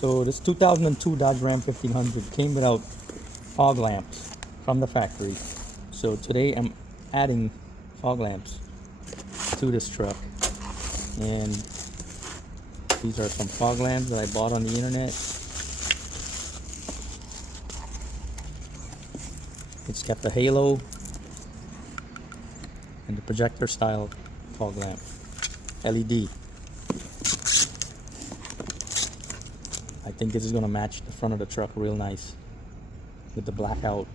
So this 2002 Dodge Ram 1500 came without fog lamps from the factory. So today I'm adding fog lamps to this truck, and these are some fog lamps that I bought on the internet. It's got the halo and the projector style fog lamp, LED. I think this is going to match the front of the truck real nice with the blackout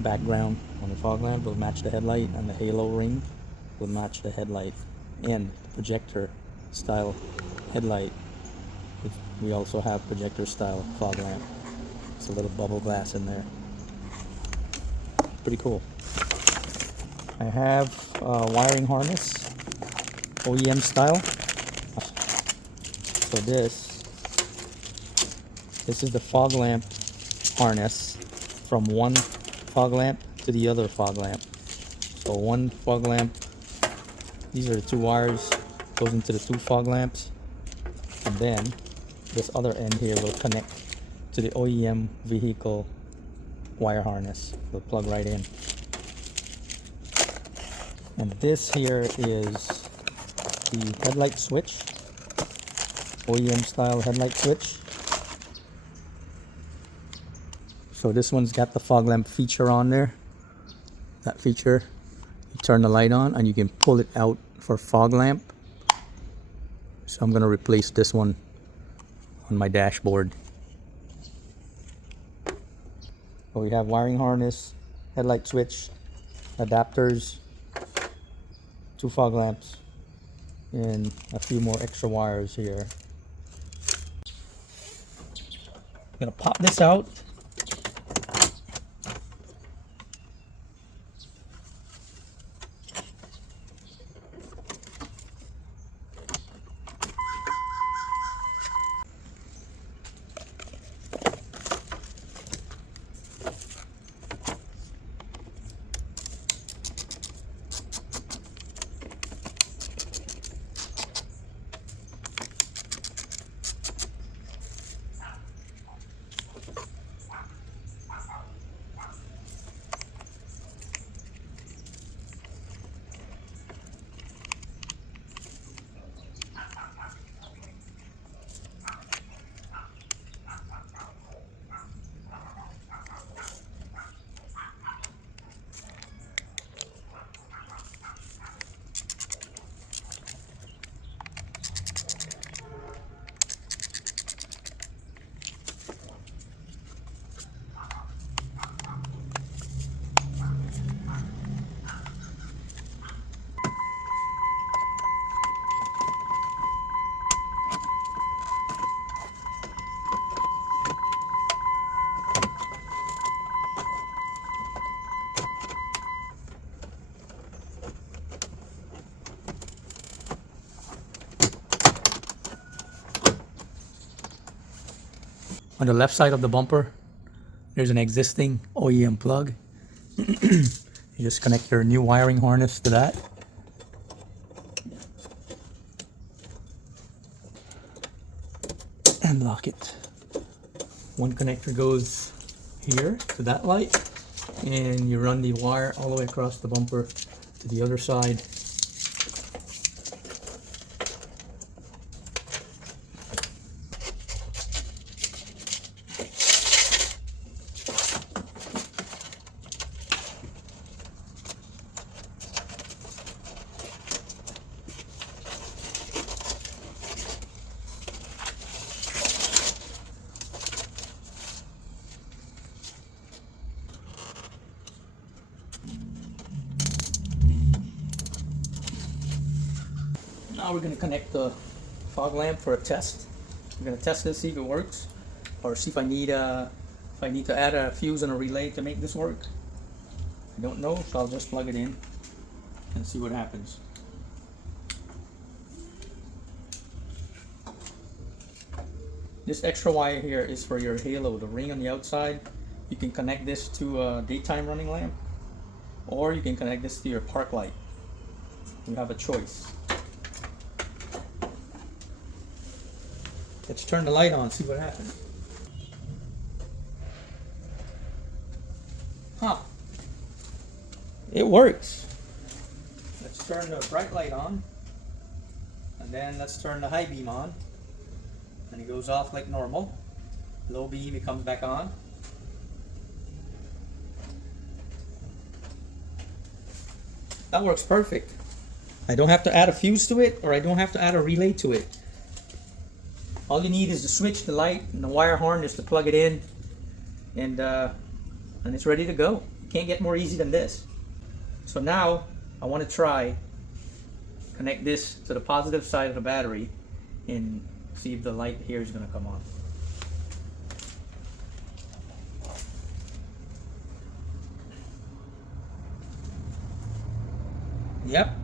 background on the fog lamp. Will match the headlight, and the halo ring will match the headlight and the projector style headlight. We also have projector style fog lamp. It's a little bubble glass in there. Pretty cool. I have a wiring harness, OEM style. So this is the fog lamp harness from one fog lamp to the other fog lamp. So one fog lamp, these are the two wires, goes into the two fog lamps, and then this other end here will connect to the OEM vehicle wire harness. Will plug right in. And this here is the headlight switch, OEM style headlight switch. So this one's got the fog lamp feature on there. That feature, you turn the light on and you can pull it out for fog lamp. So I'm going to replace this one on my dashboard. So we have wiring harness, headlight switch, adapters, two fog lamps, and a few more extra wires here. I'm going to pop this out. On the left side of the bumper, there's an existing OEM plug. You just connect your new wiring harness to that. And lock it. One connector goes here to that light, and you run the wire all the way across the bumper to the other side. Now we're going to connect the fog lamp for a test. We're going to test this, see if it works, or see if I need to add a fuse and a relay to make this work. I don't know, so I'll just plug it in and see what happens. This extra wire here is for your halo, the ring on the outside. You can connect this to a daytime running lamp, or you can connect this to your park light. You have a choice. Let's turn the light on, see what happens. Huh. It works. Let's turn the bright light on. And then let's turn the high beam on. And it goes off like normal. Low beam, it comes back on. That works perfect. I don't have to add a fuse to it, or I don't have to add a relay to it. All you need is to switch the light and the wire harness to plug it in, and it's ready to go. You can't get more easy than this. So now I want to try connect this to the positive side of the battery and see if the light here is going to come on. Yep,